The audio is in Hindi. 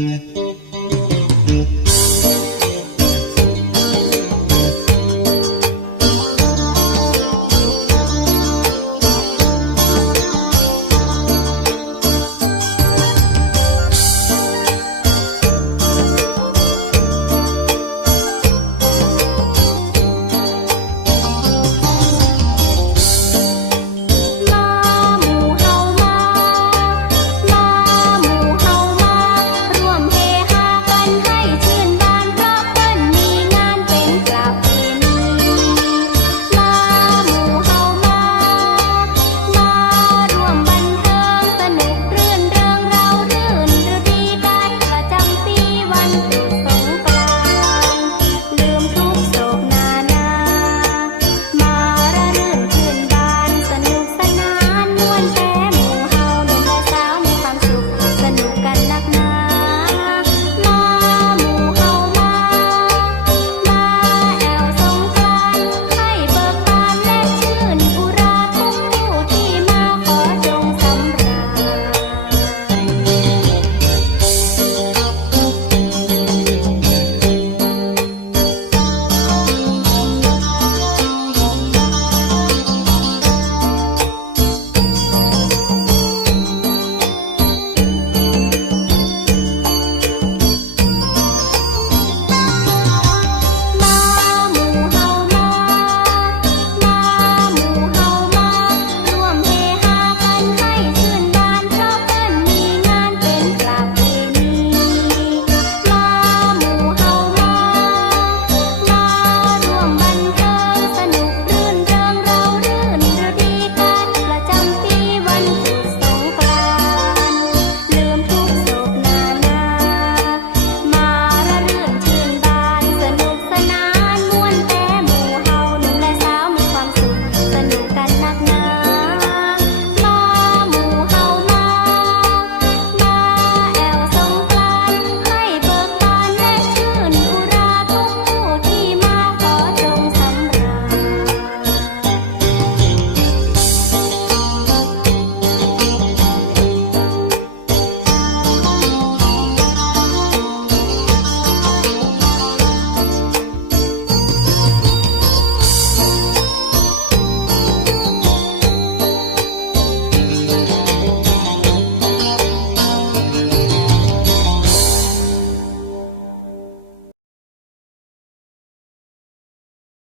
Mm-hmm.